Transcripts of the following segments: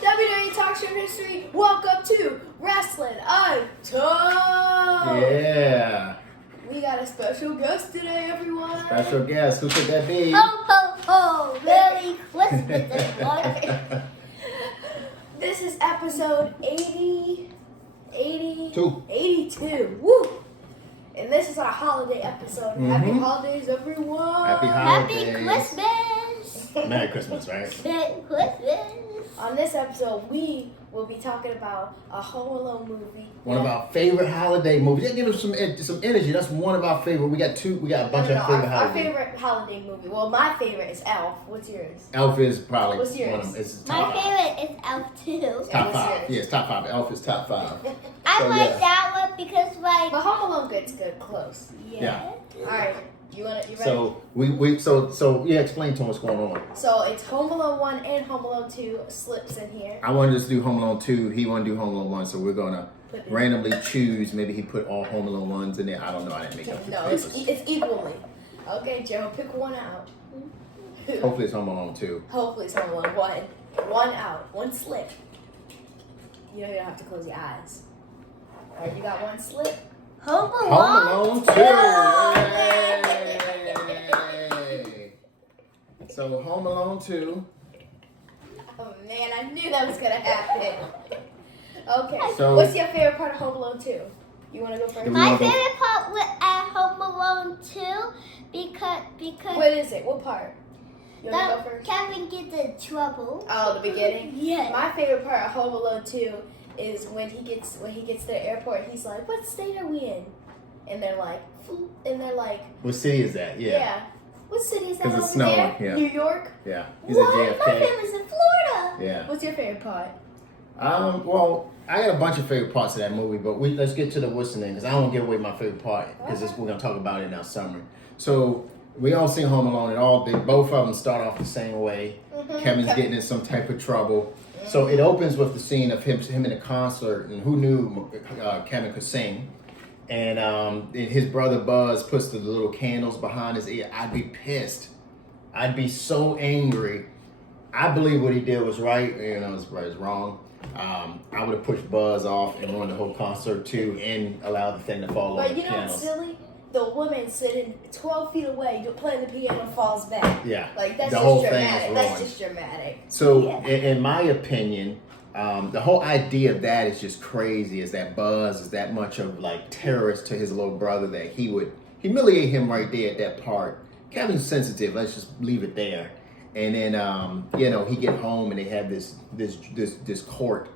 WWE Talk Show History. Welcome to Wrestling Untold. Yeah. We got a special guest today, everyone. Special guest. Who could that be? Ho, ho, ho. Merry Christmas, everyone. This is episode 82. Woo! And this is our holiday episode. Happy holidays, everyone. Happy holidays. Happy Christmas. Merry Christmas, right? Merry Christmas. On this episode, we will be talking about a Home Alone movie. One of our favorite holiday movies. Yeah, give us some energy. That's one of our favorite. We got a bunch of favorite Our holidays. favorite holiday movie. Well, my favorite is Elf. What's yours? Elf is probably What's yours? one of them. It's My top, favorite is Elf too. top What's five. yours? Yeah, it's top five. Elf is top five. I So, like yeah. that one because But Home Alone gets good close. Yeah. All right, you ready? So explain to them what's going on. So it's Home Alone 1 and Home Alone 2 slips in here. I wanted us to do Home Alone 2. He wanted to do Home Alone 1, so we're gonna randomly choose. Maybe he put all Home Alone 1s in there. I don't know. I didn't make up the No, papers. it's equally. Okay, Joe, pick one out. Hopefully it's Home Alone 2. Hopefully it's Home Alone 1. One out. One slip. You don't have to close your eyes. All right, you got one slip. Home Home Alone. Alone 2. Yay! So Home Alone 2. Oh man, I knew that was gonna happen. Okay, So- what's your favorite part of Home Alone 2? You wanna go first? Do we- My favorite part was at Home Alone 2 because What is it? What part? You wanna go that first? Kevin gets in trouble. Oh, the beginning. Yeah. My favorite part of Home Alone 2 is when he gets to the airport. He's like, "What state are we in?" And they're like, What city is that? "Yeah, what city is that 'Cause over it's snowing, there? yeah. New York." Yeah. He's What? at My JFK. family's in Florida. Yeah. What's your favorite part? Well, I got a bunch of favorite parts of that movie, but let's get to the what's the name, because I don't want to give away my favorite part, because we're going to talk about it in our summer. So, we all seen Home Alone, and both of them start off the same way. Kevin's getting in some type of trouble. So, it opens with the scene of him in a concert, and who knew Kevin could sing. And his brother Buzz puts the little candles behind his ear. I'd be pissed. I'd be so angry. I believe what he did was right. It's wrong. I would have pushed Buzz off and ruined the whole concert too, and allowed the thing to fall over But the you know what's pianos. silly? The woman sitting 12 feet away playing the piano falls back. Yeah, Like, that's the just whole thing dramatic. is That's ruined. just dramatic. So, Yeah. in my opinion, the whole idea of that is just crazy. Is that Buzz is that much of like terrorist to his little brother that he would humiliate him right there at that part. Kevin's sensitive. Let's just leave it there. And then he get home and they have this court,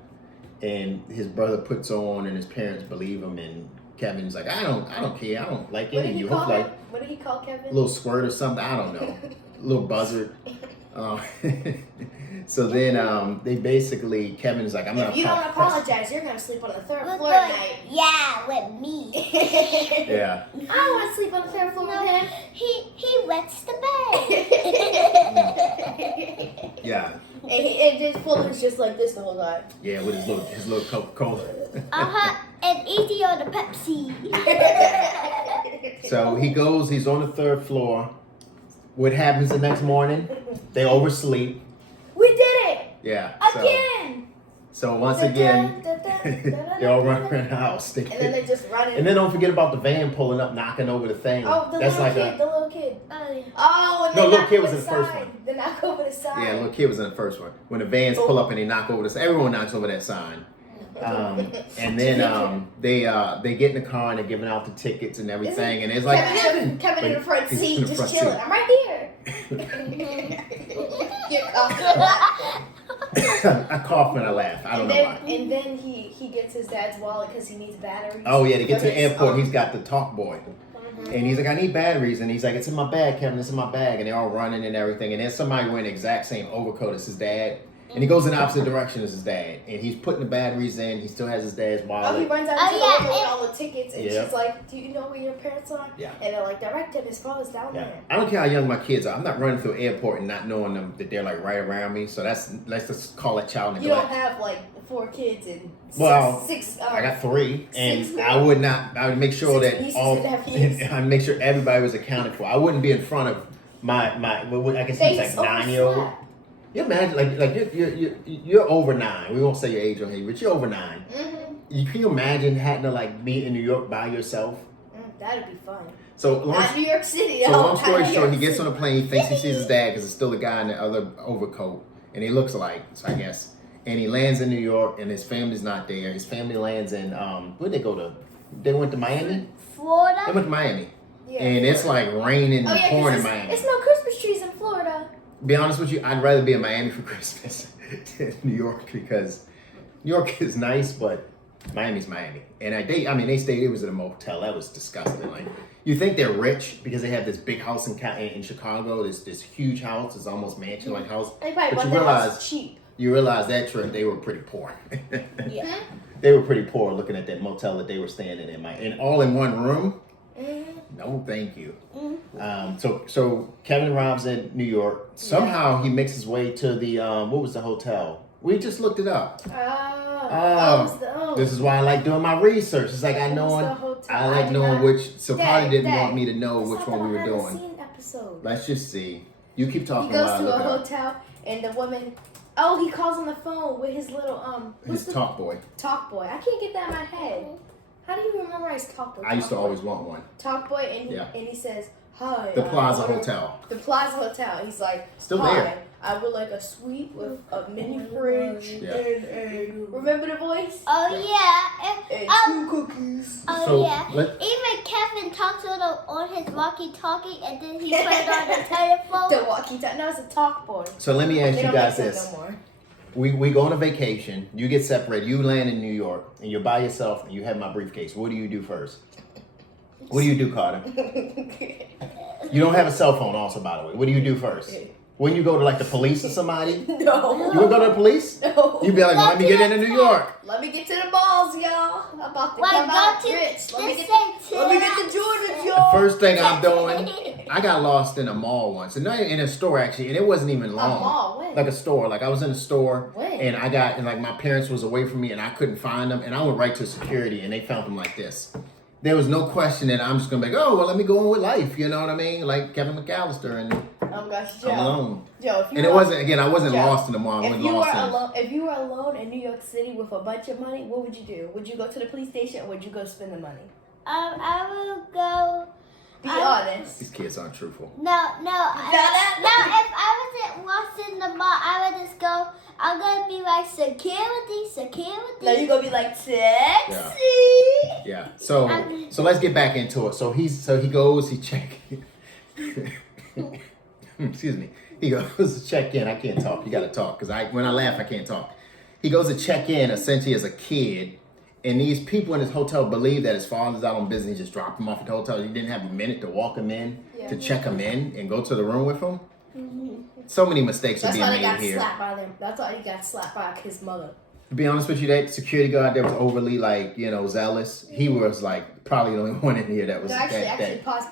and his brother puts on and his parents believe him, and Kevin's like, I don't care. I don't like any of you. Hopefully, like What did he call Kevin? a little squirt or something. I don't know. A little buzzard. So then they basically, Kevin's like, I'm If not. you don't apologize, you're gonna sleep on the third With floor like, tonight. yeah, with me. Yeah. I don't want to sleep on the third floor with him. He wets the bed. Yeah. And just Fuller is just like this the whole time. Yeah, with his little Coca-Cola. And easy on the Pepsi. So he's on the third floor. What happens the next morning? They oversleep. We did it Yeah. again. So once again, they all run around the house. And then they just run in. And then don't forget about the van pulling up, knocking over the thing. Oh, the That's little like kid, the little kid. Oh, yeah. Oh, and No, they little knock kid over was the in the first side. one. They knock over the side. Yeah, little kid was in the first one. When the vans pull up and they knock over this, everyone knocks over that sign. And then they get in the car and they're giving out the tickets and everything, and it's like Kevin in the front He's seat, in the just front chilling. seat. I'm right here. You're coughing. I cough when I laugh. I don't know why. And then he gets his dad's wallet because he needs batteries. Oh yeah, to get to the For his- airport, he's got the talk boy. And he's like, I need batteries. And he's like, it's in my bag, Kevin, it's in my bag. And they're all running and everything. And there's somebody wearing the exact same overcoat as his dad. And he goes in the opposite direction as his dad. And he's putting the batteries in. He still has his dad's Oh, he wallet. runs out Oh, to the yeah, window with all the tickets, and Yeah. she's like, "Do you know where your parents are?" Yeah. And they're like, "Direct him. His phone is down Yeah. there." I don't care how young my kids are. I'm not running through the airport and not knowing them that they're like right around me. So let's just call that child You don't neglect. have like 4 kids and six. I got 3, and six I would make sure Six that nieces all and nephews. I'd make sure everybody was accounted for. I wouldn't be in front of my I guess he's like Face 9-year-old. overslept. You imagine, like you're over 9. We won't say your age on here, but you're over 9. Can you imagine having to like be in New York by yourself? That'd be fun. So Not New York City. So long story short, he gets on a plane. He thinks he sees his dad because it's still the guy in the other overcoat, and he looks alike. So I guess. And he lands in New York, and his family's not there. His family lands in where'd they go to? They went to Miami. Florida. They went to Miami, Yeah, and it's like raining and pouring in it's, Miami. it's no Christmas trees in Florida. Be honest with you, I'd rather be in Miami for Christmas than New York because New York is nice, but Miami's Miami. And they stayed. It was at a motel. That was disgusting. Like you think they're rich because they have this big house in Chicago. This huge house. It's almost mansion-like house. They probably But bought you that house realize cheap. You realize that trip they were pretty poor. Yeah. They were pretty poor looking at that motel that they were staying in and all in one room. No, thank you. So Kevin arrives in New York. Somehow he makes his way to the what was the hotel? We just looked it up. This is why I like doing my research. It's like I like knowing which. So Polly didn't want me to know which one we were doing. Let's just see. You keep talking. He goes to a hotel and the woman. Oh, he calls on the phone with his little his talk boy. Talk boy. I can't get that in my head. How do you memorize talk boy? I used to always want one. Talk boy, and he says, "Hi." The Plaza Hotel. The Plaza Hotel. He's like, still there. I would like a suite with a mini fridge and a. Remember the voice? Oh yeah. And 2 cookies. Oh So, yeah. Even Kevin talks on his walkie-talkie, and then he put it on the telephone. The walkie-talkie. No, it's a talk boy. So let me ask They you don't guys make that this. no more. We go on a vacation. You get separated. You land in New York, and you're by yourself, and you have my briefcase. What do you do first? What do you do, Carter? You don't have a cell phone, also, by the way. What do you do first? When you go to like the police or somebody? No. You would go to the police? No. You'd be like, well, let me get into New York. Let me get to the balls, y'all. I'm about to Like, come go out to rich. Let me get the Jordans, The y'all. first thing I'm doing, I got lost in a mall once. And not in a store, actually. And it wasn't even long. A mall? When? Like a store. Like I was in a store. When? And like my parents was away from me and I couldn't find them. And I went right to security and they found them like this. There was no question that I'm just going to be like, oh, well, let me go on with life. You know what I mean? Like Kevin McAllister and Oh gosh, Joe. I'm alone. Joe, if you And it wasn't, again, I wasn't Joe, lost in the mall. I If wasn't you were lost in alone, if you were alone in New York City with a bunch of money, what would you do? Would you go to the police station or would you go spend the money? I will go. Be honest. These kids aren't truthful. No. If I wasn't lost in the mall, I would just go. I'm gonna be like security. No, you're gonna be like taxi. Yeah. So let's get back into it. So he goes, he check. Excuse me. He goes to check in. I can't talk. You got to talk because when I laugh, I can't talk. He goes to check in essentially as a kid, and these people in his hotel believe that his father's out on business. He just dropped him off at the hotel. He didn't have a minute to walk him in, to check him in, and go to the room with him. So many mistakes are being made here. That's why he got slapped by his mother. To be honest with you, that security guard that was overly zealous. He was like probably the only one in here that was. No, actually, pause.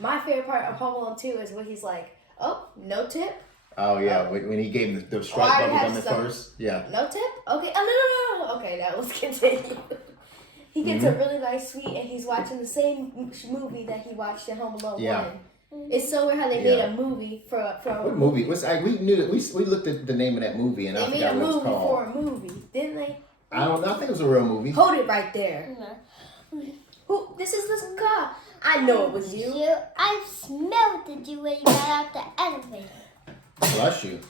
My favorite part of Home Alone 2 is when he's like, "Oh, no tip." Oh yeah, when he gave him the stripe bubble gum at first. Yeah. No tip? Okay. Oh no. Okay, now let's continue. He gets a really nice suite, and he's watching the same movie that he watched in Home Alone 1. It's so weird how they made a movie for what movie? We knew that we looked at the name of that movie and I forgot what it was called. They made a movie for a movie, didn't they? I don't know. I think it was a real movie. Hold it right there. Who? This is this car. I know it was you. I smelled you when you got out the elevator. Bless you.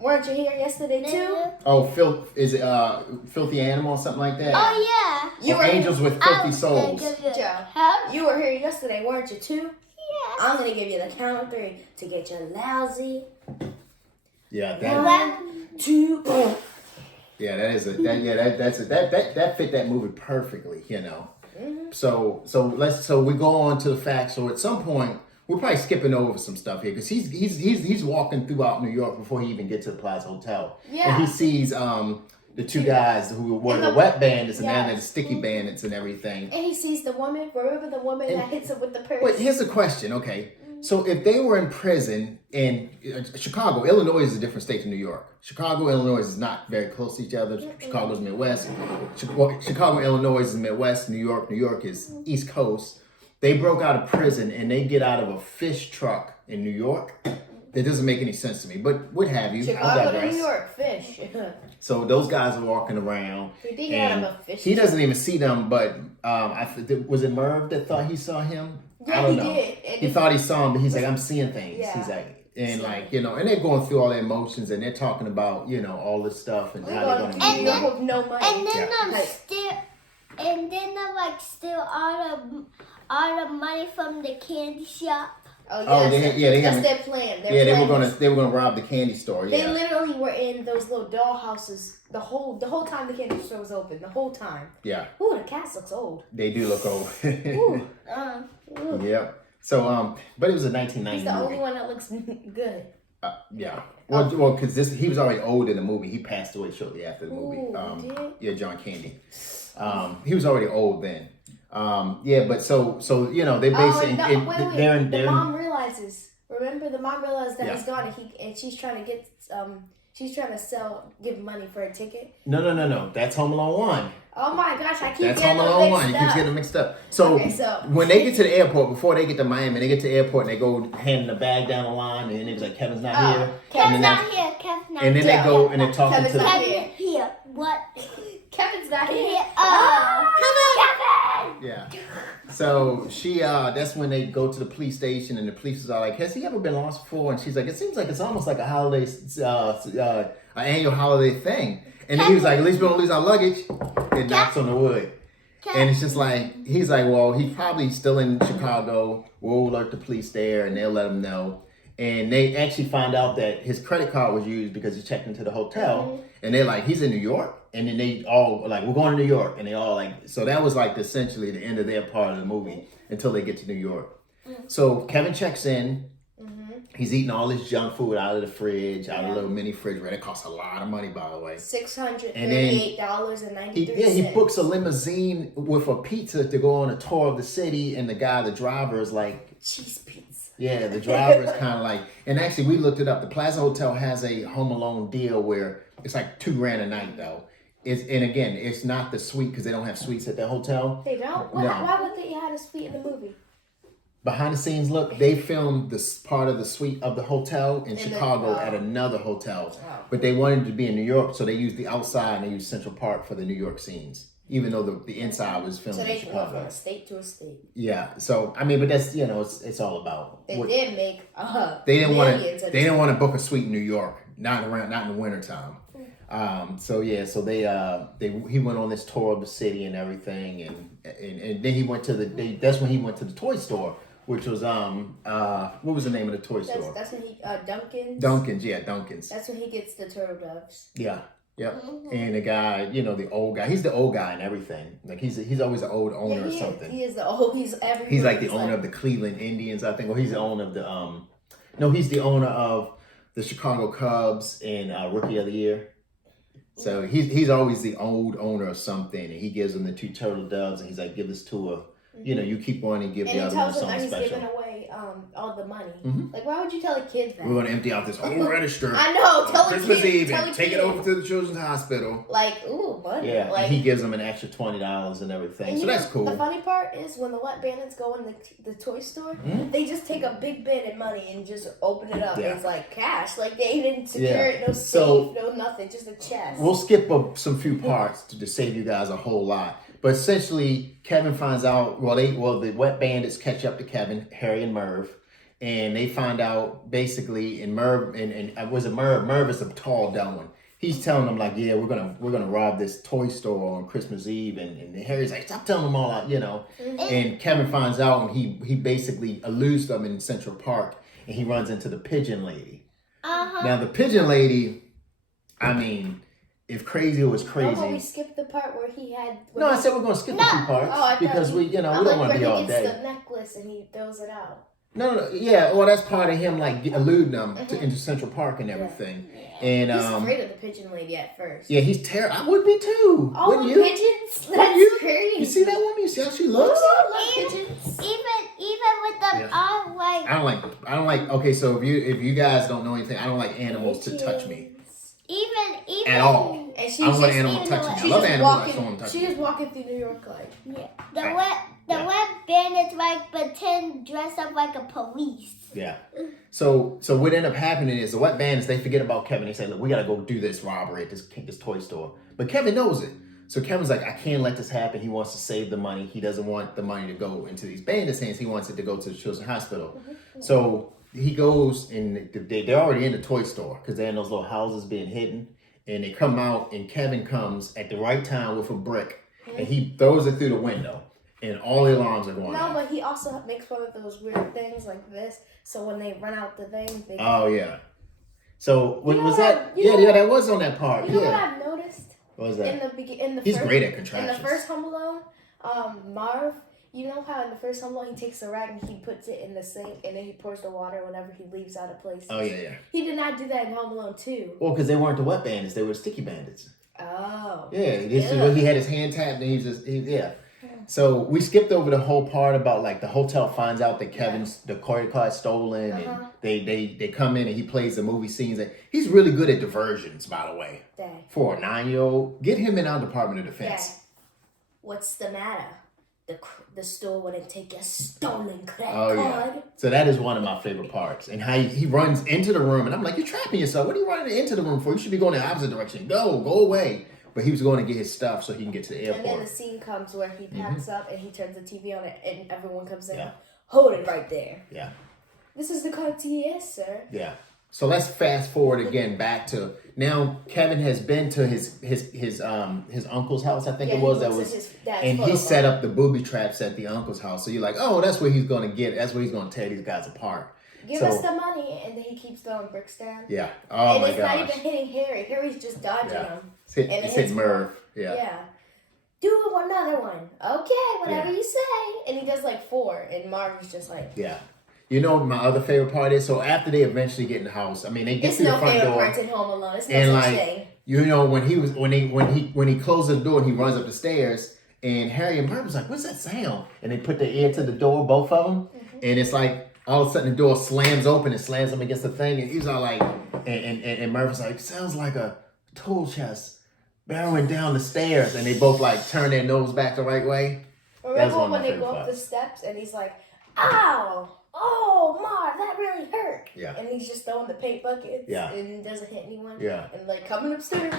Weren't you here yesterday too? Oh, Filthy Animal or something like that? Oh yeah. You were Angels with Filthy Souls. Joe, you were here yesterday, weren't you too? Yes. I'm gonna give you the count of 3 to get you lousy. Yeah, 1, 2. Yeah, that fit that movie perfectly, So we go on to the facts. So at some point we're probably skipping over some stuff here because he's walking throughout New York before he even gets to the Plaza Hotel. Yeah. And he sees the two guys who were the wet bandits and then the sticky bandits and everything. And he sees the woman. Remember the woman that hits him with the purse? But here's the question, okay? So if they were in prison in Chicago, Illinois is a different state than New York. Chicago, Illinois is not very close to each other. Chicago's Midwest. Chicago, Illinois is Midwest. New York is East Coast. They broke out of prison and they get out of a fish truck in New York It doesn't make any sense to me. But what have you? Chicago to New York, fish. So those guys are walking around. And he doesn't even see them, but was it Merv that thought he saw him? Yeah, I don't he know. did. He thought he saw him, but he's like, I'm seeing things. Yeah. He's like, and like, you know, and they're going through all their emotions and they're talking about, you know, all this stuff and how they're going to New York with no money. And then I'm like steal all the money from the candy shop. Oh yes, that's their plan. They were gonna rob the candy store. Yeah. They literally were in those little doll houses the whole time the candy store was open. The whole time. Yeah. Ooh, the cast looks old. They do look old. Ooh. Yep. So but it was a 1990 He's the movie. only one that looks good. Yeah. Well, because he was already old in the movie. He passed away shortly after the movie. Ooh, did? Yeah, John Candy. He was already old then. Yeah, but so you know they basically the mom realizes. Remember, the mom realized that he's gone, and she's trying to give money for a ticket. No. That's Home Alone 1. Oh my gosh, I keep That's getting Home Alone 1. them You mixed keep up. getting them mixed up. So when they get to the airport, before they get to Miami, they get to the airport and they go handing the bag down the line, and it's like Kevin's not here. Kevin's not here. And then they go and they're talking to Kevin's here. What? Kevin's not here. Kevin! Yeah. So she that's when they go to the police station and the police is all like, has he ever been lost before? And she's like, it seems like it's almost like a holiday an annual holiday thing. And he was like, at least we don't lose our luggage. It knocks on the wood. And it's just like, he's like, well, he's probably still in Chicago. We'll alert the police there and they'll let him know. And they actually find out that his credit card was used because he checked into the hotel. Mm-hmm. And they're like, he's in New York. And then they all like, we're going to New York. And they all like, so that was like essentially the end of their part of the movie until they get to New York. Mm-hmm. So Kevin checks in. Mm-hmm. He's eating all this junk food out of the fridge, out of a little mini refrigerator. It costs a lot of money, by the way. $638.93. He books a limousine with a pizza to go on a tour of the city. And the driver is like, cheese pizza. Yeah, the driver is kind of like, and actually we looked it up. The Plaza Hotel has a Home Alone deal where it's like $2,000 a night though. And again, it's not the suite because they don't have suites at that hotel. They don't? No. Why would they have a suite in the movie? Behind the scenes look, they filmed this part of the suite of the hotel in Chicago at another hotel. Oh. But they wanted to be in New York, so they used the outside and they used Central Park for the New York scenes. Even though the inside was filmed in Chicago. So they go from a state to a state. Yeah. So I mean, but that's it's all about. They did make they didn't want to book a suite in New York, not in the wintertime. So he went on this tour of the city and everything, and then he went to that's when he went to the toy store, which was what was the name of the toy store? That's when he Duncan's. Duncan's. That's when he gets the turtle doves. Yeah. Yep. Mm-hmm. And the guy, the old guy, he's the old guy and everything. Like he's always an old owner or something. He is the old. He's everywhere. He's like the owner of the Cleveland Indians, I think. Or he's the owner of the he's the owner of the Chicago Cubs and Rookie of the Year. So he's always the old owner of something, and he gives them the 2 turtle doves, and he's like, give this to a. You keep one and give the other one something special. And he tells them that he's giving away all the money. Mm-hmm. Like, why would you tell a kid that? We're going to empty out this whole register. I know. Tell a Christmas kid. Eve and take it over to the children's hospital. Like, ooh, money. Yeah, like, and he gives them an extra $20 and everything. And so that's cool. The funny part is when the Wet Bandits go in the toy store, they just take a big bit of money and just open it up. Yeah. And it's like cash. Like, they didn't secure it, no safe, no nothing, just a chest. We'll skip some few parts to save you guys a whole lot. But essentially, Kevin finds out, the Wet Bandits catch up to Kevin, Harry and Merv, and they find out basically, and Merv, was it Merv? Merv is the tall, dumb one. He's telling them like, yeah, we're gonna rob this toy store on Christmas Eve, and Harry's like, stop telling them all out, And Kevin finds out, and he basically eludes them in Central Park, and he runs into the Pigeon Lady. Uh-huh. Now the Pigeon Lady, I mean. If crazy was crazy. No, but we skipped the part where he had. No, I said we're gonna skip a few parts because we don't want to be all day. He gets the necklace and he throws it out. No, yeah. Well, that's part of him like eluding them into Central Park and everything. Yeah. And he's afraid of the Pigeon Lady at first. Yeah, he's terrible. I would be too. All wouldn't the you? pigeons. That's crazy. You see that woman? You see how she looks? I love pigeons. Even with them, I don't like. Okay, so if you guys don't know anything, I don't like animals to touch me. Even at all. And she's I don't want just, animal touching me. I she's love just animals. walking. Someone touch She's me. just walking through New York like. Yeah. The wet bandits like pretend dress up like a police. Yeah. So what ended up happening is the wet bandits, they forget about Kevin. They say, look, we got to go do this robbery at this toy store. But Kevin knows it. So Kevin's like, I can't let this happen. He wants to save the money. He doesn't want the money to go into these bandits' hands. He wants it to go to the children's hospital. So he goes and they're already in the toy store because they're in those little houses being hidden. And they come out and Kevin comes at the right time with a brick and he throws it through the window. And all the alarms are going off. No, but he also makes one of those weird things like this. So when they run out the thing, they Oh, yeah. So what was that? You know Yeah, that was on that part. You know what Yeah. I've noticed? What was that? In the He's first, great at contractions. In the first Home Alone, Marv, you know how in the first Home Alone he takes the rag and he puts it in the sink and then he pours the water whenever he leaves out of places. Oh, yeah. He did not do that in Home Alone 2. Well, because they weren't the wet bandits. They were the sticky bandits. Oh. Yeah. He had his hand tapped and yeah. So we skipped over the whole part about like the hotel finds out that the credit card stolen and they come in and he plays the movie scenes. And he's really good at diversions, by the way. Dad. For a 9-year-old, get him in our Department of Defense. Dad, what's the matter? The store wouldn't take your stolen credit Oh, card. yeah. So that is one of my favorite parts. And how he runs into the room. And I'm like, you're trapping yourself. What are you running into the room for? You should be going the opposite direction. Go away. But he was going to get his stuff so he can get to the airport. And then the scene comes where he packs up and he turns the TV on and everyone comes in. Yeah. Hold it right there. Yeah. This is the Cartier, sir. Yeah. So let's fast forward again back to now. Kevin has been to his uncle's house. I think it was and he set up the booby traps at the uncle's house. So you're like, oh, that's where he's going to get. That's where he's going to tear these guys apart. Give us the money, and then he keeps throwing bricks down. Yeah. Oh and my it's gosh. not even hitting Harry. Harry's just dodging him. It's hit Merv. Yeah. Yeah. Do another one. Okay, whatever you say. And he does like 4, and Marvin's just like. Yeah. You know what my other favorite part is? So after they eventually get in the house, I mean, they get to the front door. It's no favorite parts in Home Alone. It's no and such like, thing. you know, when he closes the door and he runs up the stairs, and Harry and Merv was like, "What's that sound?" And they put their ear to the door, both of them, and it's like all of a sudden the door slams open and slams them against the thing, and he's all like, and Merv was like, "Sounds like a tool chest barreling down the stairs," and they both like turn their nose back the right way. Remember when they go up the steps and he's like, "Ow! Oh, Marv, that really hurt." Yeah. And he's just throwing the paint buckets. Yeah. And doesn't hit anyone. Yeah. And like coming upstairs.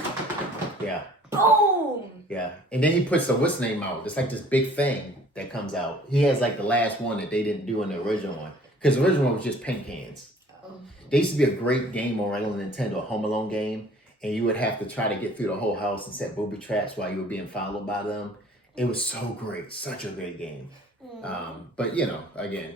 Yeah. Boom. Yeah. And then he puts the what's name out. It's like this big thing that comes out. He has like the last one that they didn't do in the original one. Because the original one was just paint cans. There used to be a great game on regular Nintendo, a Home Alone game. And you would have to try to get through the whole house and set booby traps while you were being followed by them. It was so great. Such a great game. But, you know, again.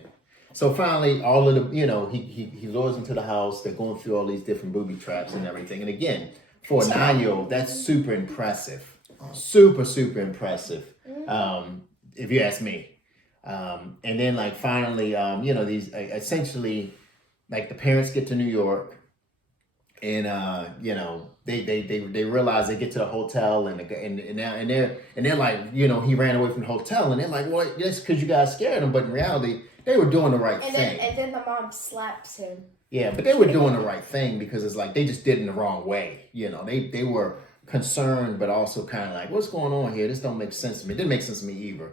So finally, all of the, you know, he lures them to the house. They're going through all these different booby traps and everything. And again, for a 9-year-old, that's super impressive. Super, super impressive, if you ask me. And then, like, finally, you know, these essentially, like, the parents get to New York. And you know, they realize they get to the hotel and they're like, you know, he ran away from the hotel and they're like, well, that's because you guys scared him, but in reality they were doing the right thing. And then the mom slaps him. Yeah, but they were doing the right thing because it's like they just did it in the wrong way. You know, they were concerned, but also kind of like, what's going on here? This don't make sense to me. It didn't make sense to me either,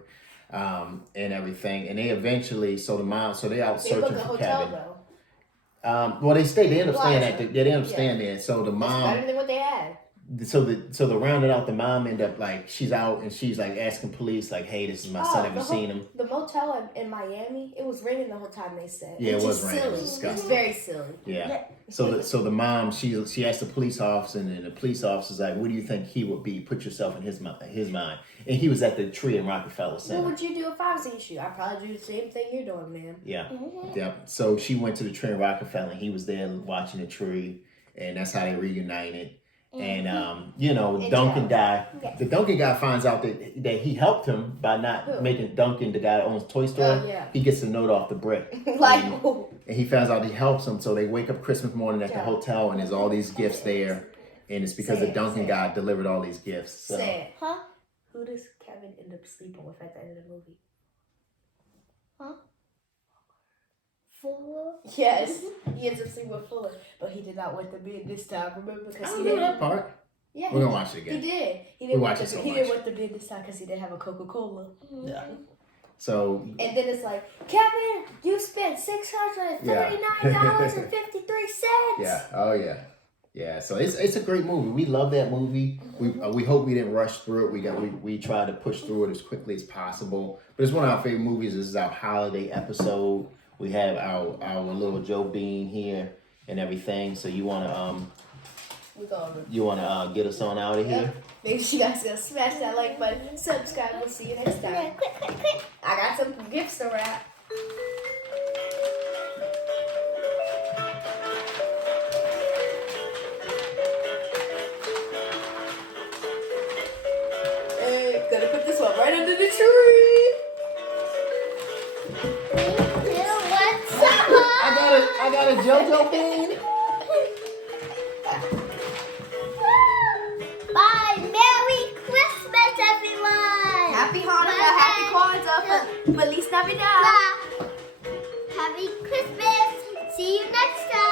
and everything. And they eventually, so they out searching for Kevin. Though. Well, they stayed. They end up staying they end up staying there. So the mom. That's better than what they had. So the rounded out, the mom end up like she's out and she's like asking police like, "Hey, this is my son. Have you seen him?" The motel in Miami, it was raining the whole time. They said. Yeah, it was just raining. Silly. It was disgusting. It's very silly. Yeah. So the mom she asked the police officer and then the police officer's like, "What do you think he would be? Put yourself in his mind." And he was at the tree in Rockefeller Center. What would you do if I was in your shoe? I'd probably do the same thing you're doing, man. Yeah. Yep. So she went to the tree in Rockefeller and he was there watching the tree, and that's how they reunited. And you know, Duncan guy, the Duncan guy finds out that he helped him by not making Duncan the guy that owns Toy Story. Oh, yeah. He gets a note off the brick. and he finds out he helps him, so they wake up Christmas morning at the hotel and there's all these gifts there, and it's because the Duncan guy delivered all these gifts. So. Huh? Who does Kevin end up sleeping with at the end of the movie? Huh? Fuller. Yes, he ends up sleeping with Fuller, but he did not wet the bed this time. Remember, I because don't he know didn't. that part. Yeah, We're gonna watch it he again. did. He We didn't. watch Wet it so the, he much. didn't wet the bed this time because he didn't have a Coca-Cola. Yeah. So. And then it's like, Kevin, you spent $639.53. Yeah. Oh yeah. Yeah. So it's a great movie. We love that movie. We hope we didn't rush through it. We tried to push through it as quickly as possible. But it's one of our favorite movies. This is our holiday episode. We have our little Joe Bean here and everything. So you wanna get us on out of here? Make sure you guys go smash that like button, subscribe. We'll see you next time. Yeah, quick. I got some gifts to wrap. Hey, gonna put this one right under the tree. I got a JoJo Bean. Bye. Merry Christmas, everyone. Happy Hanukkah, happy Kwanzaa, Feliz Navidad. Happy Christmas. See you next time.